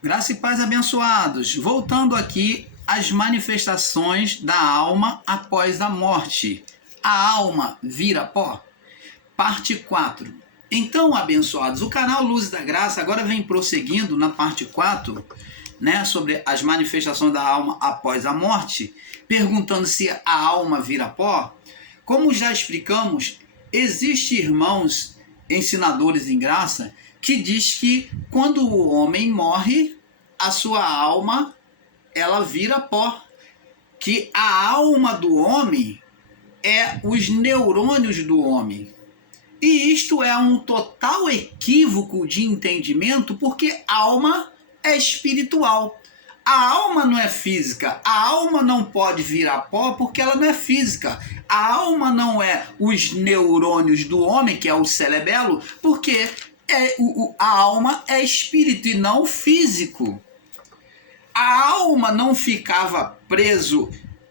Graça e paz, abençoados. Voltando aqui às manifestações da alma após a morte. A alma vira pó? Parte 4. Então, abençoados, o canal Luz da Graça agora vem prosseguindo na parte 4, né, sobre as manifestações da alma após a morte, perguntando se a alma vira pó. Como já explicamos, existem irmãos ensinadores em graça que diz que quando o homem morre, a sua alma ela vira pó, que a alma do homem é os neurônios do homem. E isto é um total equívoco de entendimento, porque alma é espiritual. A alma não é física. A alma não pode virar pó porque ela não é física. A alma não é os neurônios do homem, que é o cerebelo, porque a alma é espírito e não físico. A alma não ficava preso,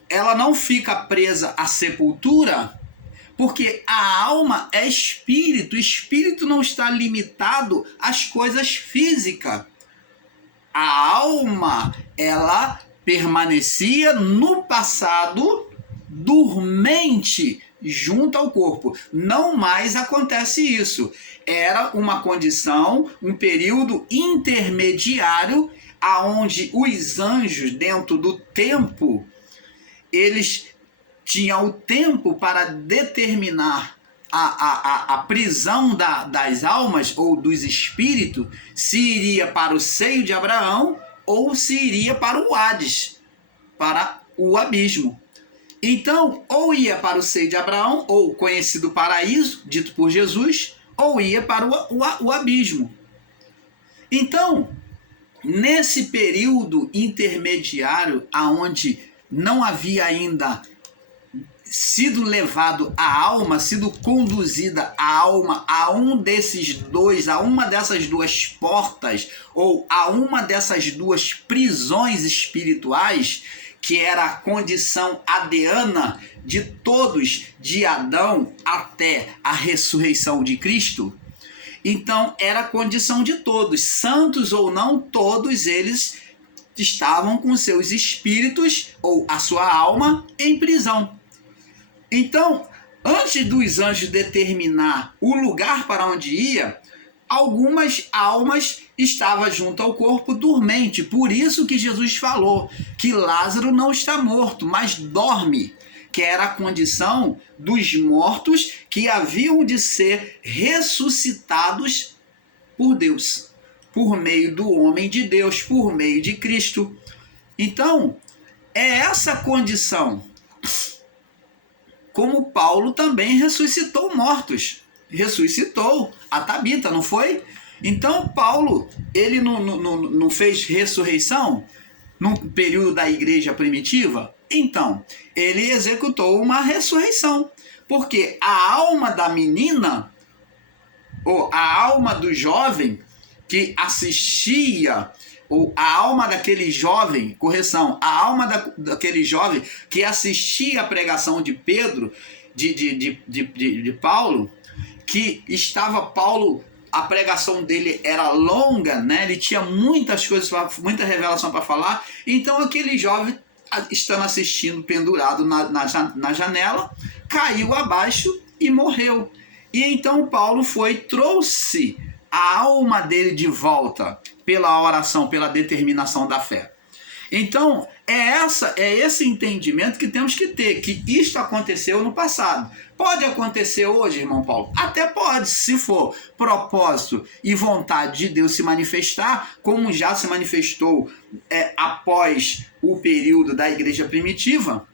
ela não fica presa à sepultura, porque a alma é espírito. O espírito não está limitado às coisas físicas. A alma, ela permanecia no passado dormente junto ao corpo. Não mais acontece isso. Era uma condição, um período intermediário, aonde os anjos, dentro do tempo, eles tinham o tempo para determinar a prisão das almas ou dos espíritos, se iria para o seio de Abraão ou se iria para o Hades, para o abismo. Então, ou ia para o seio de Abraão, ou conhecido paraíso, dito por Jesus, ou ia para o abismo. Então, nesse período intermediário, aonde não havia ainda sido levado a alma, sido conduzida a alma a um desses dois, a uma dessas duas portas, ou a uma dessas duas prisões espirituais, que era a condição adeana de todos, de Adão até a ressurreição de Cristo. Então era a condição de todos, santos ou não, todos eles estavam com seus espíritos ou a sua alma em prisão. Então, antes dos anjos determinar o lugar para onde ia, algumas almas estavam junto ao corpo dormente. Por isso que Jesus falou que Lázaro não está morto, mas dorme, que era a condição dos mortos que haviam de ser ressuscitados por Deus, por meio do homem de Deus, por meio de Cristo. Então, é essa condição. Como Paulo também ressuscitou mortos. Ressuscitou a Tabita, não foi? Então, Paulo, ele não fez ressurreição no período da igreja primitiva? Então, ele executou uma ressurreição. Porque a alma da menina, ou a alma do jovem que assistia, ou a alma daquele jovem, correção, a alma daquele jovem que assistia a pregação de Pedro, de Paulo, que estava Paulo, a pregação dele era longa, né? Ele tinha muitas coisas, muita revelação para falar, então aquele jovem, estando assistindo pendurado na janela, caiu abaixo e morreu. E então Paulo trouxe a alma dele de volta pela oração, pela determinação da fé. Então, é esse entendimento que temos que ter, que isto aconteceu no passado. Pode acontecer hoje, irmão Paulo? Até pode, se for propósito e vontade de Deus se manifestar, como já se manifestou após o período da igreja primitiva,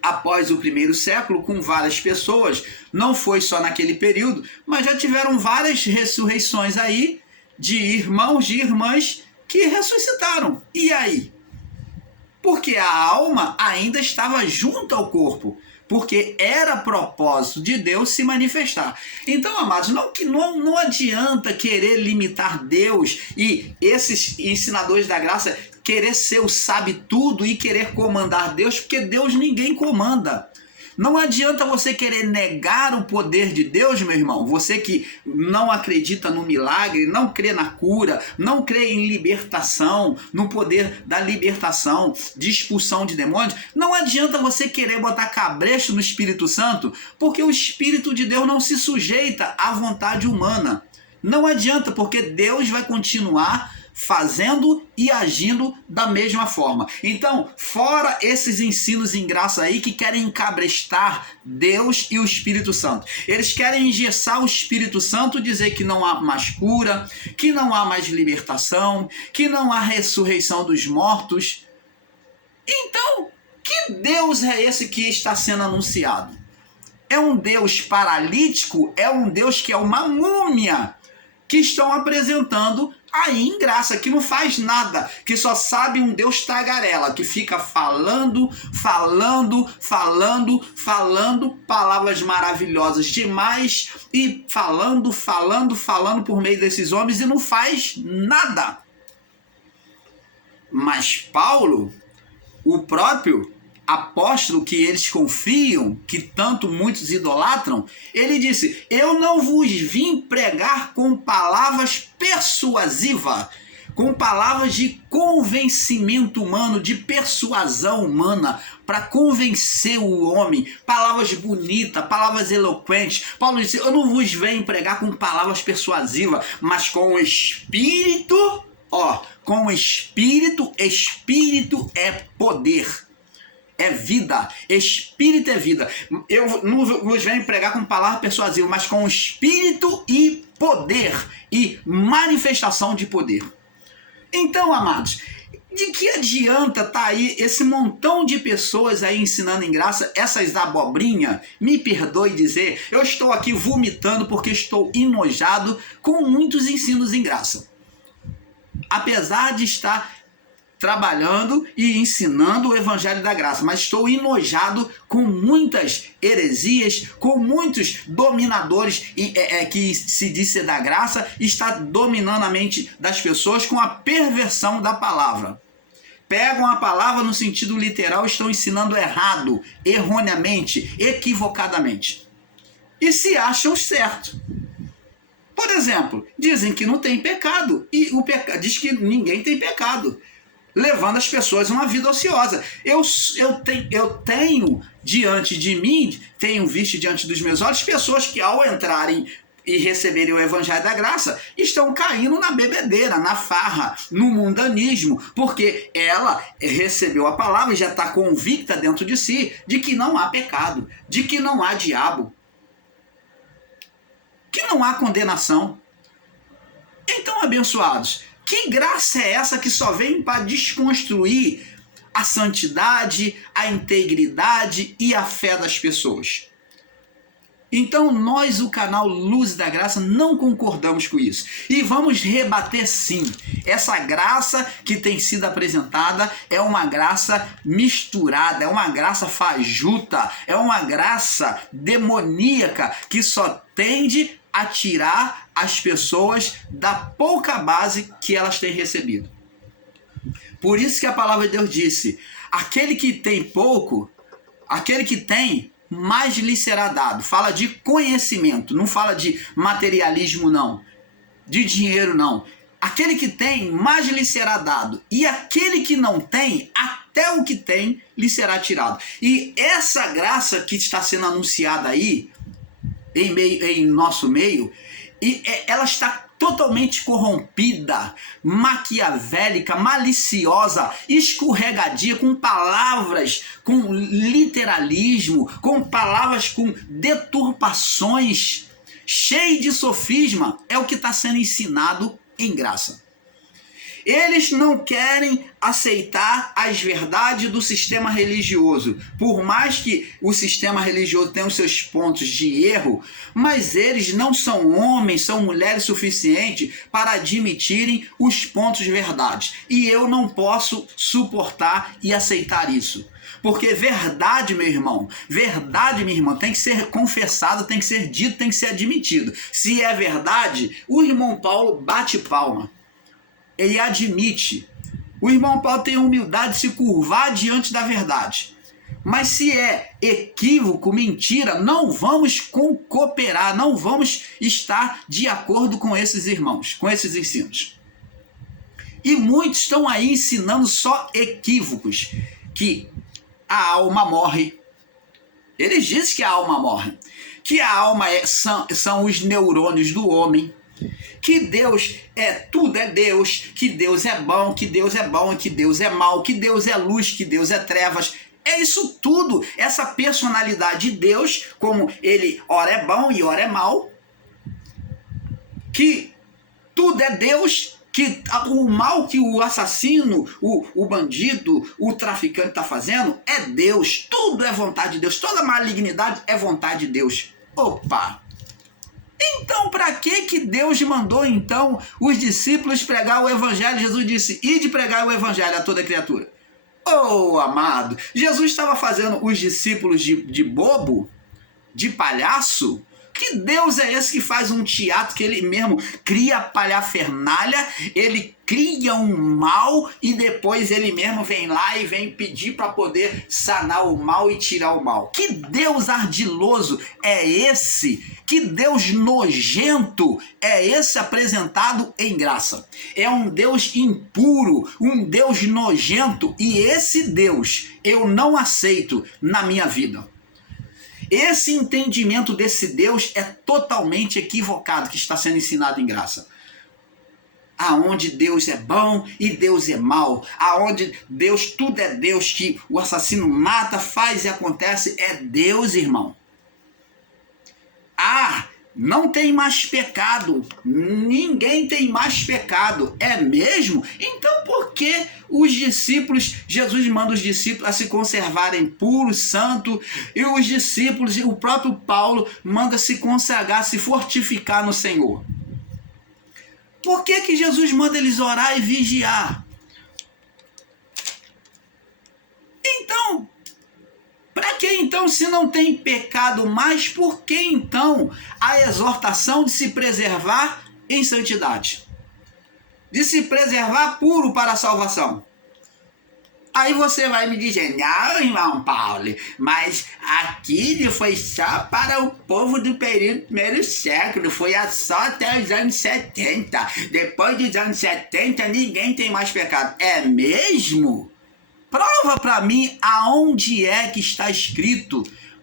após o primeiro século, com várias pessoas. Não foi só naquele período, mas já tiveram várias ressurreições aí, de irmãos, de irmãs que ressuscitaram. E aí? Porque a alma ainda estava junto ao corpo, porque era propósito de Deus se manifestar. Então, amados, não adianta querer limitar Deus e esses ensinadores da graça querer ser o sabe-tudo e querer comandar Deus, porque Deus ninguém comanda. Não adianta você querer negar o poder de Deus, meu irmão. Você que não acredita no milagre, não crê na cura, não crê em libertação, no poder da libertação, de expulsão de demônios. Não adianta você querer botar cabresto no Espírito Santo, porque o Espírito de Deus não se sujeita à vontade humana. Não adianta, porque Deus vai continuar fazendo e agindo da mesma forma. Então, fora esses ensinos em graça aí que querem encabrestar Deus e o Espírito Santo. Eles querem engessar o Espírito Santo, dizer que não há mais cura, que não há mais libertação, que não há ressurreição dos mortos. Então, que Deus é esse que está sendo anunciado? É um Deus paralítico? É um Deus que é uma múmia que estão apresentando aí em graça, que não faz nada, que só sabe um Deus tagarela, que fica falando palavras maravilhosas demais e falando por meio desses homens e não faz nada. Mas Paulo, o próprio apóstolo que eles confiam, que tanto muitos idolatram, ele disse: eu não vos vim pregar com palavras persuasivas, com palavras de convencimento humano, de persuasão humana, para convencer o homem, palavras bonitas, palavras eloquentes. Paulo disse: eu não vos venho pregar com palavras persuasivas, mas com o Espírito, com o Espírito. Espírito é poder. É vida, Espírito é vida. Eu não vos venho pregar com palavra persuasiva, mas com Espírito e poder, e manifestação de poder. Então, amados, de que adianta tá aí esse montão de pessoas aí ensinando em graça, essas abobrinhas? Me perdoe dizer, eu estou aqui vomitando porque estou enojado com muitos ensinos em graça. Apesar de estar trabalhando e ensinando o Evangelho da Graça, mas estou enojado com muitas heresias, com muitos dominadores que se diz ser da graça, está dominando a mente das pessoas com a perversão da palavra. Pegam a palavra no sentido literal e estão ensinando errado, erroneamente, equivocadamente. E se acham certo. Por exemplo, dizem que não tem pecado, e diz que ninguém tem pecado, levando as pessoas a uma vida ociosa. Eu tenho diante de mim, tenho visto diante dos meus olhos, pessoas que ao entrarem e receberem o Evangelho da Graça, estão caindo na bebedeira, na farra, no mundanismo, porque ela recebeu a palavra e já está convicta dentro de si de que não há pecado, de que não há diabo, que não há condenação. Então, abençoados, que graça é essa que só vem para desconstruir a santidade, a integridade e a fé das pessoas? Então nós, o canal Luz da Graça, não concordamos com isso. E vamos rebater sim. Essa graça que tem sido apresentada é uma graça misturada, é uma graça fajuta, é uma graça demoníaca que só tende a tirar as pessoas da pouca base que elas têm recebido. Por isso que a palavra de Deus disse: aquele que tem pouco, aquele que tem, mais lhe será dado. Fala de conhecimento, não fala de materialismo não, de dinheiro não. Aquele que tem, mais lhe será dado. E aquele que não tem, até o que tem lhe será tirado. E essa graça que está sendo anunciada aí, em nosso meio, ela está totalmente corrompida, maquiavélica, maliciosa, escorregadia, com palavras, com literalismo, com palavras com deturpações, cheio de sofisma. É o que está sendo ensinado em graça. Eles não querem aceitar as verdades do sistema religioso. Por mais que o sistema religioso tenha os seus pontos de erro, mas eles não são homens, são mulheres suficientes para admitirem os pontos de verdade. E eu não posso suportar e aceitar isso. Porque verdade, meu irmão, verdade, minha irmã, tem que ser confessado, tem que ser dito, tem que ser admitido. Se é verdade, o irmão Paulo bate palma. Ele admite. O irmão Paulo tem a humildade de se curvar diante da verdade. Mas se é equívoco, mentira, não vamos cooperar, não vamos estar de acordo com esses irmãos, com esses ensinos. E muitos estão aí ensinando só equívocos, que a alma morre. Eles dizem que a alma morre, que a alma são os neurônios do homem, que Deus tudo é Deus, que Deus é bom, que Deus é bom, que Deus é mau, que Deus é luz, que Deus é trevas. É isso tudo, essa personalidade de Deus, como ele ora é bom e ora é mau, que tudo é Deus, que o mal que o assassino, o bandido, o traficante está fazendo é Deus, tudo é vontade de Deus, toda malignidade é vontade de Deus. Opa! Então, para que Deus mandou, então, os discípulos pregar o evangelho? Jesus disse, ide pregar o evangelho a toda criatura. Oh, amado, Jesus estava fazendo os discípulos de bobo, de palhaço? Que Deus é esse que faz um teatro que ele mesmo cria a palhafernália, ele cria um mal e depois ele mesmo vem lá e vem pedir para poder sanar o mal e tirar o mal? Que Deus ardiloso é esse? Que Deus nojento é esse apresentado em graça? É um Deus impuro, um Deus nojento, e esse Deus eu não aceito na minha vida. Esse entendimento desse Deus é totalmente equivocado, que está sendo ensinado em graça. Aonde Deus é bom e Deus é mau, aonde Deus, tudo é Deus, que o assassino mata, faz e acontece, é Deus, irmão. Não tem mais pecado, ninguém tem mais pecado, é mesmo? Então por que os discípulos, Jesus manda os discípulos a se conservarem puros, santos, e os discípulos, o próprio Paulo manda se consagrar, se fortificar no Senhor? Por que Jesus manda eles orar e vigiar? Então, para que então, se não tem pecado mais, por que então a exortação de se preservar em santidade? De se preservar puro para a salvação? Aí você vai me dizer, não, irmão Paulo, mas aquilo foi só para o povo do período do primeiro século, foi só até os anos 70. Depois dos anos 70, ninguém tem mais pecado. É mesmo? Prova para mim aonde é que está escrito.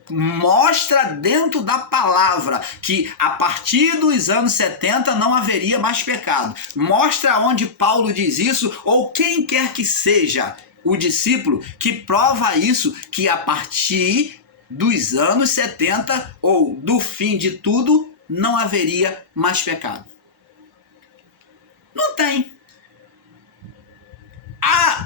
Mostra dentro da palavra que a partir dos anos 70 não haveria mais pecado. Mostra onde Paulo diz isso, ou quem quer que seja o discípulo que prova isso, que a partir dos anos 70 ou do fim de tudo não haveria mais pecado. Não tem.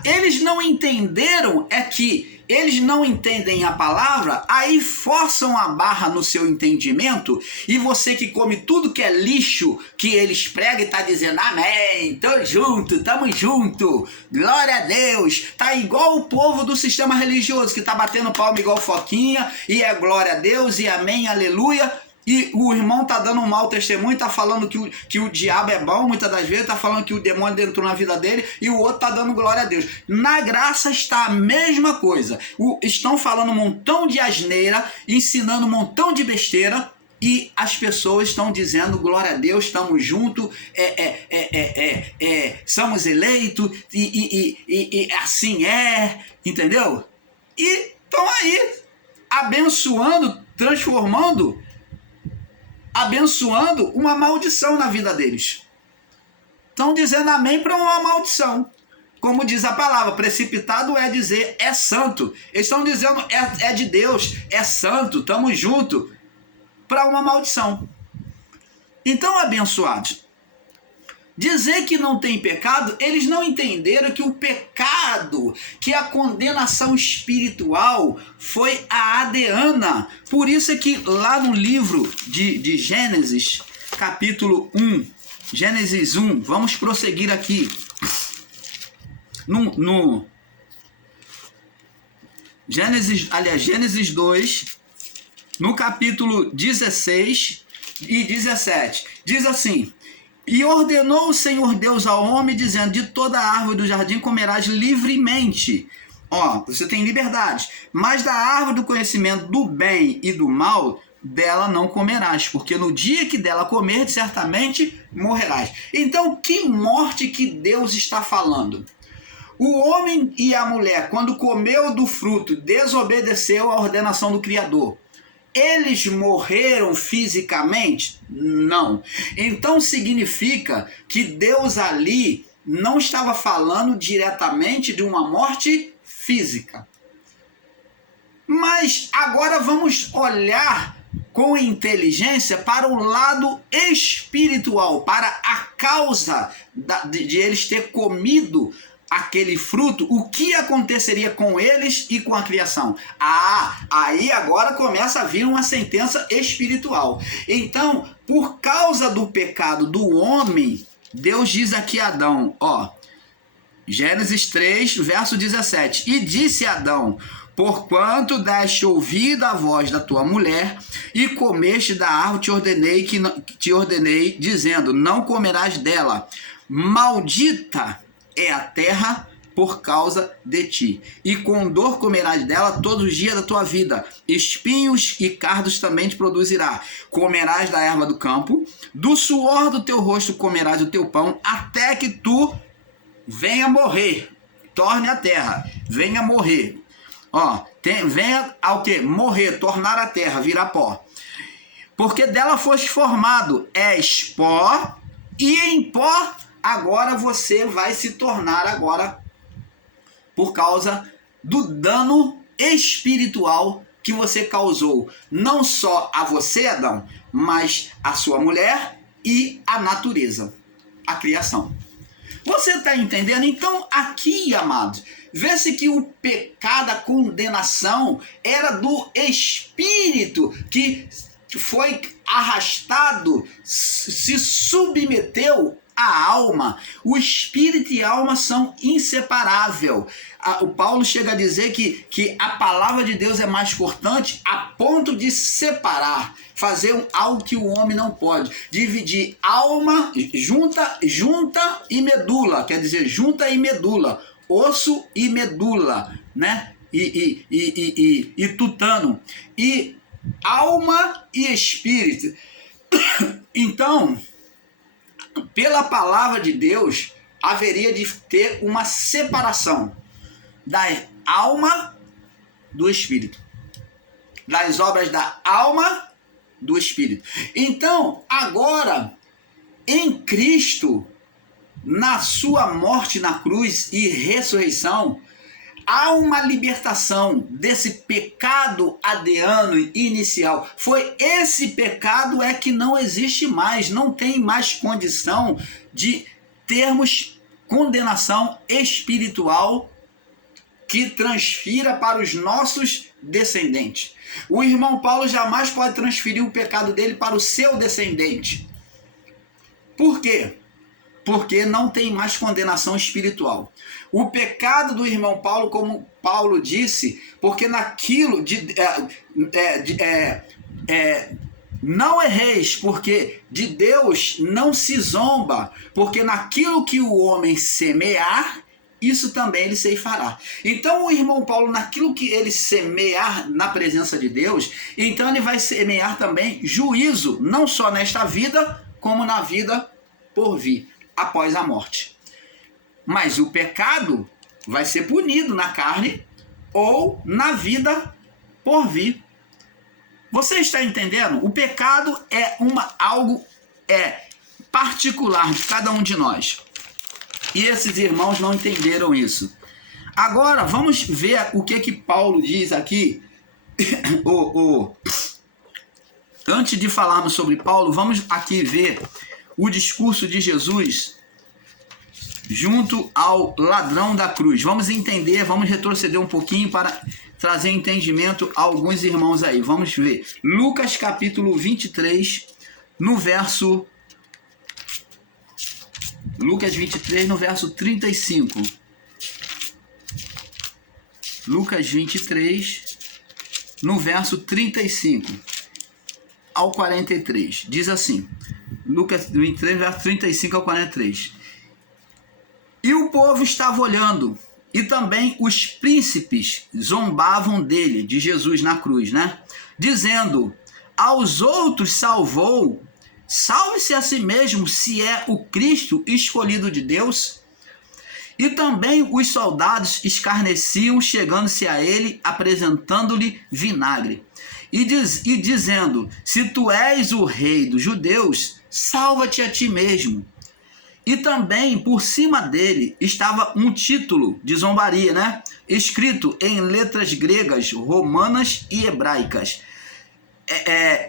Eles não entenderam, é que eles não entendem a palavra, aí forçam a barra no seu entendimento, e você que come tudo que é lixo que eles pregam e está dizendo, amém, tô junto, tamo junto, glória a Deus, tá igual o povo do sistema religioso, que tá batendo palma igual foquinha, e é glória a Deus, e amém, aleluia. E o irmão tá dando um mau testemunho, tá falando que o diabo é bom, muitas das vezes, tá falando que o demônio entrou na vida dele, e o outro tá dando glória a Deus. Na graça está a mesma coisa. Estão falando um montão de asneira, ensinando um montão de besteira, e as pessoas estão dizendo, glória a Deus, estamos juntos, somos eleitos, e assim é, entendeu? E estão aí, abençoando, abençoando uma maldição na vida deles. Estão dizendo amém para uma maldição. Como diz a palavra, precipitado é dizer é santo. Eles estão dizendo é de Deus, é santo, estamos juntos, para uma maldição. Então, abençoados, dizer que não tem pecado, eles não entenderam que o pecado, que a condenação espiritual foi a Adeana. Por isso é que lá no livro de Gênesis, capítulo 1, Gênesis 1, vamos prosseguir aqui. No Gênesis 2, no capítulo 16 e 17, diz assim: e ordenou o Senhor Deus ao homem, dizendo, de toda a árvore do jardim comerás livremente, Ó, você tem liberdade, mas da árvore do conhecimento do bem e do mal, dela não comerás, porque no dia que dela comer, certamente morrerás. Então, que morte que Deus está falando? O homem e a mulher, quando comeu do fruto, desobedeceu à ordenação do Criador. Eles morreram fisicamente? Não. Então significa que Deus ali não estava falando diretamente de uma morte física. Mas agora vamos olhar com inteligência para o lado espiritual, para a causa de eles ter comido aquele fruto, o que aconteceria com eles e com a criação? Aí agora começa a vir uma sentença espiritual. Então, por causa do pecado do homem, Deus diz aqui a Adão, ó, Gênesis 3, verso 17, e disse Adão, porquanto deste ouvido à voz da tua mulher e comeste da árvore te ordenei, dizendo, não comerás dela, maldita é a terra por causa de ti, e com dor comerás dela todos os dias da tua vida, espinhos e cardos também te produzirá, comerás da erva do campo, do suor do teu rosto comerás o teu pão, até que tu venha morrer, torne a terra, venha morrer, ó, venha ao que? Morrer, tornar a terra, virar pó, porque dela foste formado, és pó, e em pó agora você vai se tornar agora por causa do dano espiritual que você causou, não só a você, Adão, mas a sua mulher e a natureza, a criação. Você está entendendo? Então aqui, amados, vê-se que o pecado, a condenação era do espírito que foi arrastado, se submeteu à alma. O espírito e a alma são inseparáveis. O Paulo chega a dizer que a palavra de Deus é mais cortante a ponto de separar, fazer algo que o homem não pode, dividir alma, junta e medula, quer dizer, junta e medula, osso e medula, né? E tutano, e alma e espírito. Então, pela palavra de Deus, haveria de ter uma separação da alma do espírito, das obras da alma do espírito. Então, agora, em Cristo, na sua morte na cruz e ressurreição, há uma libertação desse pecado adeano inicial. Foi esse pecado é que não existe mais, não tem mais condição de termos condenação espiritual que transfira para os nossos descendentes. O irmão Paulo jamais pode transferir o pecado dele para o seu descendente. Por quê? Porque não tem mais condenação espiritual. O pecado do irmão Paulo, como Paulo disse, porque naquilo não erreis, porque de Deus não se zomba, porque naquilo que o homem semear, isso também ele ceifará. Então o irmão Paulo, naquilo que ele semear na presença de Deus, então ele vai semear também juízo, não só nesta vida, como na vida por vir, após a morte. Mas o pecado vai ser punido na carne ou na vida por vir. Você está entendendo? O pecado é algo particular de cada um de nós. E esses irmãos não entenderam isso. Agora, vamos ver o que Paulo diz aqui. Antes de falarmos sobre Paulo, vamos aqui ver o discurso de Jesus junto ao ladrão da cruz. Vamos entender, vamos retroceder um pouquinho para trazer entendimento a alguns irmãos aí. Vamos ver. Lucas capítulo 23, no verso... Lucas 23, no verso 35. Lucas 23, no verso 35 ao 43. Diz assim, Lucas 23, verso 35 ao 43. E o povo estava olhando, E também os príncipes zombavam dele, de Jesus na cruz, né? Dizendo: aos outros salvou, salve-se a si mesmo, se é o Cristo escolhido de Deus. E também os soldados escarneciam, chegando-se a ele, apresentando-lhe vinagre. E dizendo: se tu és o rei dos judeus, salva-te a ti mesmo. E também por cima dele estava um título de zombaria, né? Escrito em letras gregas, romanas e hebraicas.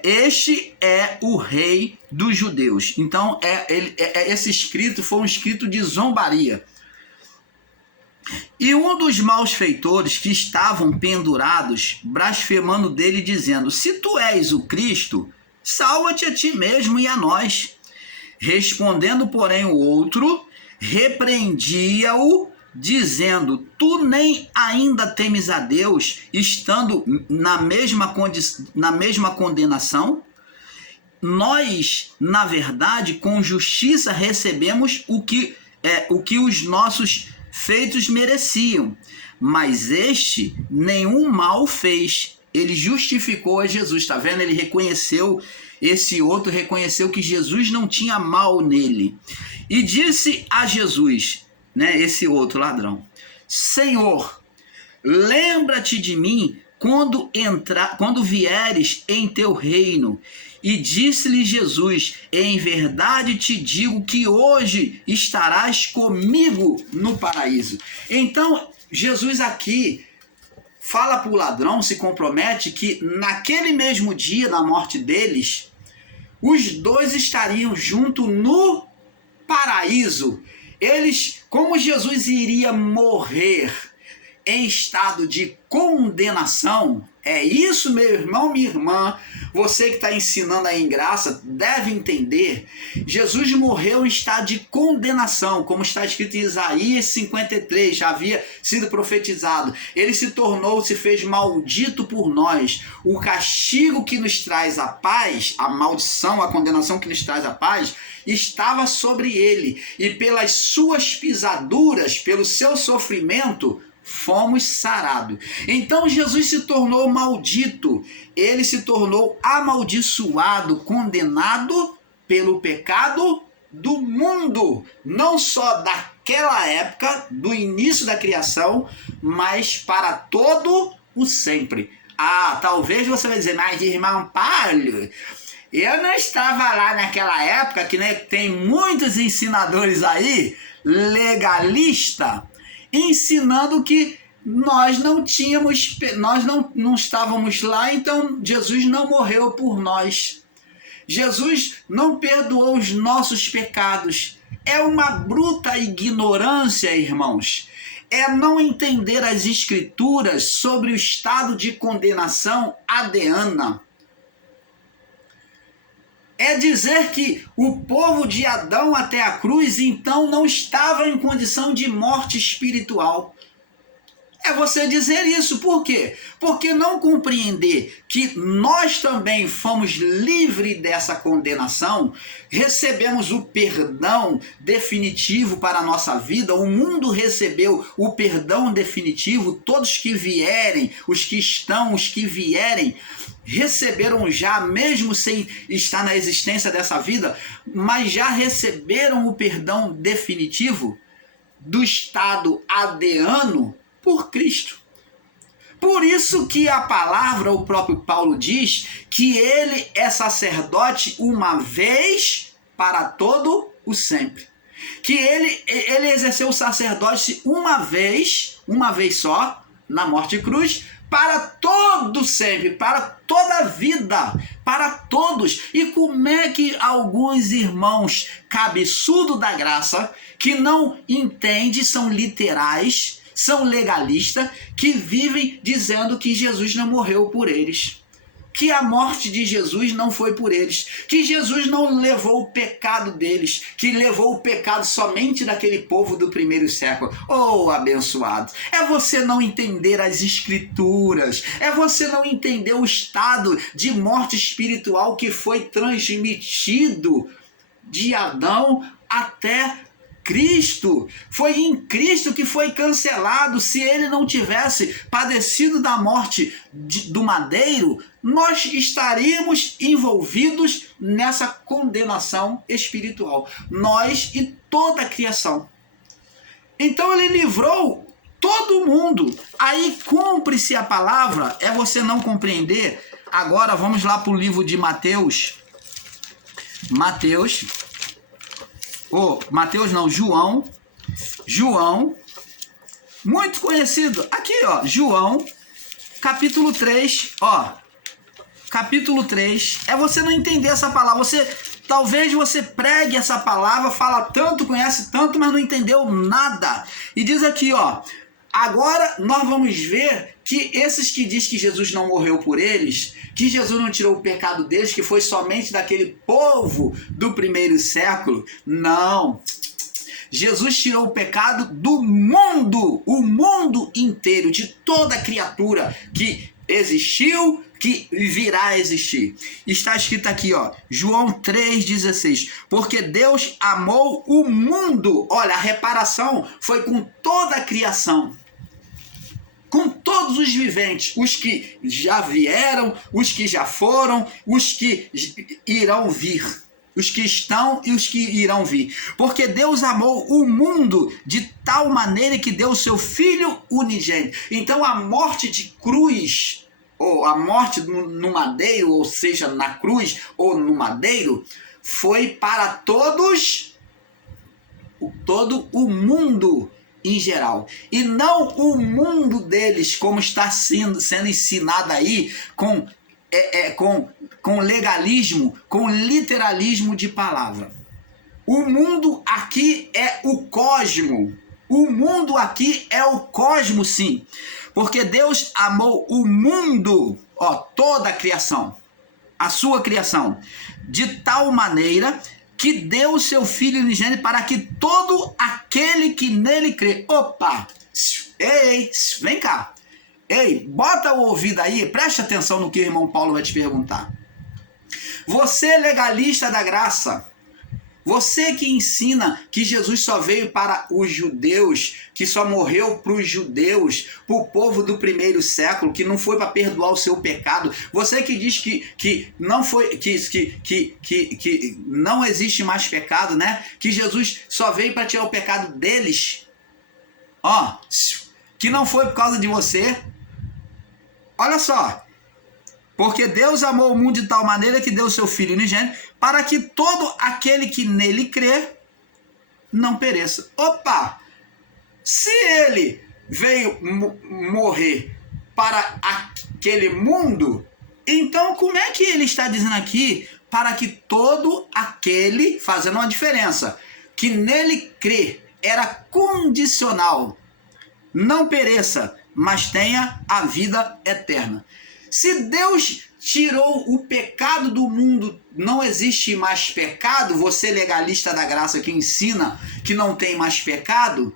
Este é o rei dos judeus. Então, esse escrito foi um escrito de zombaria. E um dos malfeitores que estavam pendurados, blasfemando dele, dizendo: se tu és o Cristo, salva-te a ti mesmo e a nós. Respondendo, porém, o outro, repreendia-o, dizendo: tu nem ainda temes a Deus, estando na mesma condenação? Nós, na verdade, com justiça recebemos o que os nossos feitos mereciam, mas este nenhum mal fez. Ele justificou a Jesus, tá vendo? Ele reconheceu, esse outro reconheceu que Jesus não tinha mal nele. E disse a Jesus, né, esse outro ladrão: Senhor, lembra-te de mim quando vieres em teu reino. E disse-lhe Jesus: em verdade te digo que hoje estarás comigo no paraíso. Então, Jesus aqui fala para o ladrão, se compromete que naquele mesmo dia da morte deles, os dois estariam juntos no paraíso. Eles, como Jesus iria morrer em estado de condenação, é isso, meu irmão, minha irmã, você que está ensinando aí em graça, deve entender. Jesus morreu em estado de condenação, como está escrito em Isaías 53, já havia sido profetizado. Ele se fez maldito por nós. O castigo que nos traz a paz, a maldição, a condenação que nos traz a paz, estava sobre ele. E pelas suas pisaduras, pelo seu sofrimento, fomos sarados. Então Jesus se tornou maldito, ele se tornou amaldiçoado, condenado pelo pecado do mundo, não só daquela época, do início da criação, mas para todo o sempre. Ah, talvez você vai dizer: mas irmão Paulo, eu não estava lá naquela época, que né, tem muitos ensinadores aí, legalista, ensinando que nós não estávamos lá, então Jesus não morreu por nós. Jesus não perdoou os nossos pecados. É uma bruta ignorância, irmãos. É não entender as escrituras sobre o estado de condenação adeana. É dizer que o povo de Adão até a cruz, então, não estava em condição de morte espiritual. É você dizer isso. Por quê? Porque não compreender que nós também fomos livres dessa condenação, recebemos o perdão definitivo para a nossa vida, o mundo recebeu o perdão definitivo, todos que vierem, os que estão, os que vierem, receberam já, mesmo sem estar na existência dessa vida, mas já receberam o perdão definitivo do estado adeano por Cristo. Por isso que a palavra, o próprio Paulo diz que ele é sacerdote uma vez para todo o sempre. Que ele exerceu o sacerdócio uma vez só, na morte de cruz, para todo sempre, para toda a vida, para todos. E como é que alguns irmãos cabeçudo da graça, que não entendem, são literais, são legalistas, que vivem dizendo que Jesus não morreu por eles, que a morte de Jesus não foi por eles, que Jesus não levou o pecado deles, que levou o pecado somente daquele povo do primeiro século. Oh, abençoado! É você não entender as escrituras, é você não entender o estado de morte espiritual que foi transmitido de Adão até Cristo. Foi em Cristo que foi cancelado. Se ele não tivesse padecido da morte do madeiro, nós estaríamos envolvidos nessa condenação espiritual. Nós e toda a criação. Então ele livrou todo mundo. Aí cumpre-se a palavra. É você não compreender. Agora vamos lá para o livro de Mateus. João, muito conhecido. Aqui, ó, João, capítulo 3, ó. Capítulo 3. É você não entender essa palavra. Talvez você pregue essa palavra, fala tanto, conhece tanto, mas não entendeu nada. E diz aqui, ó. Agora nós vamos ver que esses que diz que Jesus não morreu por eles, que Jesus não tirou o pecado deles, que foi somente daquele povo do primeiro século. Não. Jesus tirou o pecado do mundo, o mundo inteiro, de toda criatura que existiu, que virá a existir. Está escrito aqui, ó, João 3,16. Porque Deus amou o mundo. Olha, a reparação foi com toda a criação. Com todos os viventes, os que já vieram, os que já foram, os que irão vir, os que estão e os que irão vir. Porque Deus amou o mundo de tal maneira que deu o seu Filho unigênito. Então a morte de cruz, ou a morte no madeiro, ou seja, na cruz ou no madeiro, foi para todos, todo o mundo em geral, e não o mundo deles, como está sendo ensinado aí, com legalismo, com literalismo de palavra. O mundo aqui é o cosmo. O mundo aqui é o cosmo, sim. Porque Deus amou o mundo, ó, toda a criação, a sua criação, de tal maneira que deu o seu Filho unigênito para que todo aquele que nele crê... Opa! Ei, vem cá. Ei, bota o ouvido aí, preste atenção no que o irmão Paulo vai te perguntar. Você, legalista da graça, você que ensina que Jesus só veio para os judeus, que só morreu para os judeus, para o povo do primeiro século, que não foi para perdoar o seu pecado, você que diz que não foi, que não existe mais pecado, né? Que Jesus só veio para tirar o pecado deles, ó, que não foi por causa de você. Olha só. Porque Deus amou o mundo de tal maneira que deu o seu Filho unigênito para que todo aquele que nele crê não pereça. Opa! Se ele veio morrer para aquele mundo, então como é que ele está dizendo aqui para que todo aquele, fazendo uma diferença, que nele crê, era condicional, não pereça, mas tenha a vida eterna. Se Deus tirou o pecado do mundo, não existe mais pecado, você legalista da graça que ensina que não tem mais pecado,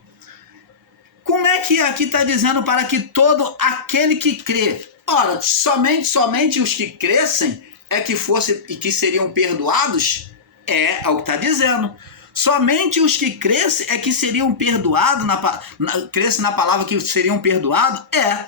como é que aqui está dizendo para que todo aquele que crê? Ora, somente os que crescem é que seriam perdoados? É o que está dizendo. Somente os que crescem é que seriam perdoados, crescem na palavra que seriam perdoados? É.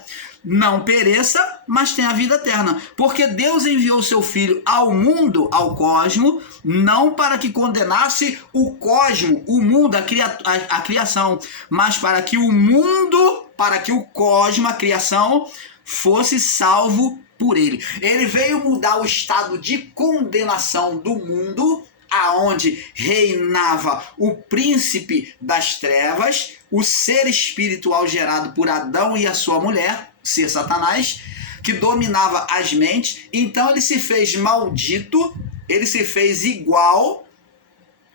Não pereça, mas tenha a vida eterna. Porque Deus enviou seu Filho ao mundo, ao cosmo, não para que condenasse o cosmo, o mundo, a criação, mas para que o mundo, para que o cosmo, a criação, fosse salvo por ele. Ele veio mudar o estado de condenação do mundo, aonde reinava o príncipe das trevas, o ser espiritual gerado por Adão e a sua mulher, ser Satanás, que dominava as mentes. Então ele se fez maldito, ele se fez igual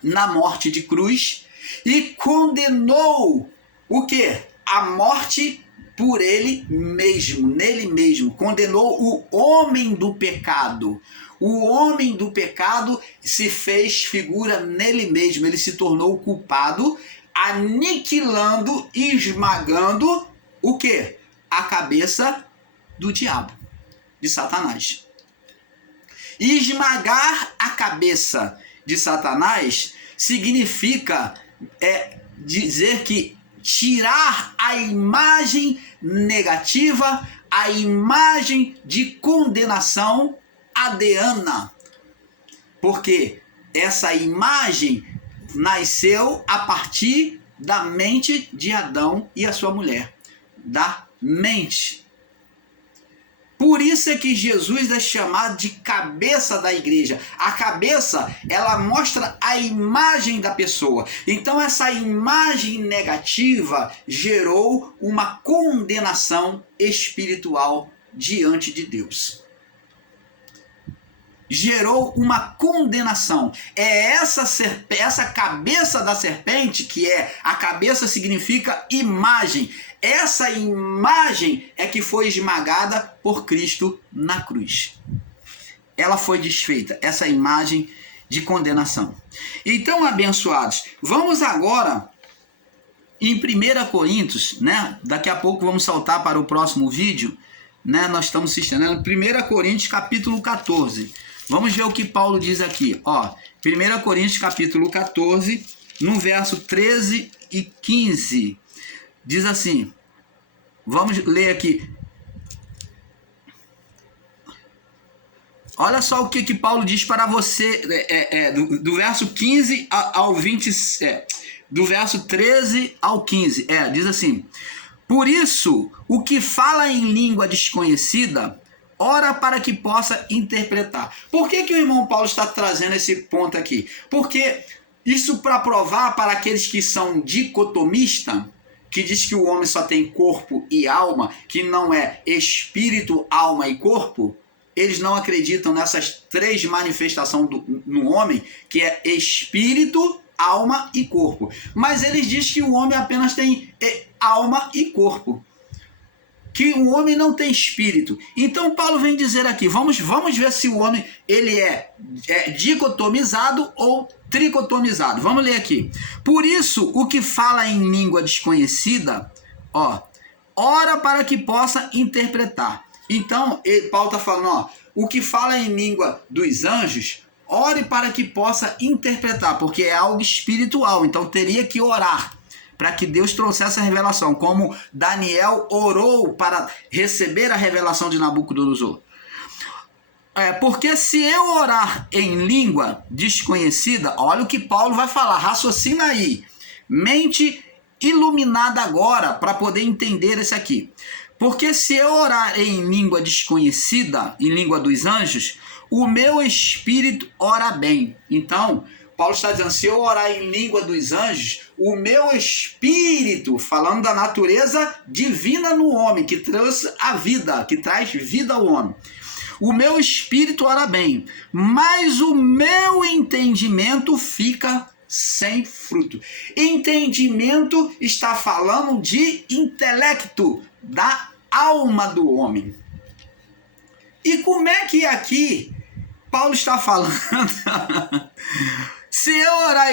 na morte de cruz e condenou o quê? A morte por ele mesmo, nele mesmo. Condenou o homem do pecado. O homem do pecado se fez figura nele mesmo, ele se tornou culpado, aniquilando, esmagando o quê? A cabeça do diabo, de Satanás. E esmagar a cabeça de Satanás significa dizer que tirar a imagem negativa, a imagem de condenação adeana. Porque essa imagem nasceu a partir da mente de Adão e a sua mulher. Da mente. Por isso é que Jesus é chamado de cabeça da igreja. A cabeça, ela mostra a imagem da pessoa. Então essa imagem negativa gerou uma condenação espiritual diante de Deus. Gerou uma condenação. É essa cabeça da serpente, que a cabeça significa imagem. Essa imagem é que foi esmagada por Cristo na cruz. Ela foi desfeita, essa imagem de condenação. Então, abençoados, vamos agora em 1 Coríntios, né? Daqui a pouco vamos saltar para o próximo vídeo, né? Nós estamos se estendendo. 1 Coríntios capítulo 14. Vamos ver o que Paulo diz aqui. Ó, 1 Coríntios capítulo 14, no verso 13 e 15. Diz assim, vamos ler aqui. Olha só o que Paulo diz para você, do verso 15 ao 20, do verso 13 ao 15. Diz assim, por isso, o que fala em língua desconhecida, ora para que possa interpretar. Por que o irmão Paulo está trazendo esse ponto aqui? Porque isso para provar para aqueles que são dicotomistas, que diz que o homem só tem corpo e alma, que não é espírito, alma e corpo, eles não acreditam nessas três manifestações no homem, que é espírito, alma e corpo. Mas eles dizem que o homem apenas tem alma e corpo. Que o homem não tem espírito. Então Paulo vem dizer aqui, vamos ver se o homem ele é dicotomizado ou tricotomizado. Vamos ler aqui. Por isso, o que fala em língua desconhecida, ora para que possa interpretar. Então, Paulo está falando, o que fala em língua dos anjos, ore para que possa interpretar, porque é algo espiritual, então teria que orar para que Deus trouxesse a revelação, como Daniel orou para receber a revelação de Nabucodonosor. Porque se eu orar em língua desconhecida, olha o que Paulo vai falar, raciocina aí, mente iluminada agora para poder entender isso aqui. Porque se eu orar em língua desconhecida, em língua dos anjos, o meu espírito ora bem. Então, Paulo está dizendo, se eu orar em língua dos anjos, o meu espírito, falando da natureza divina no homem, que trouxe a vida, que traz vida ao homem. O meu espírito ora bem, mas o meu entendimento fica sem fruto. Entendimento está falando de intelecto, da alma do homem. E como é que aqui Paulo está falando? Se eu orar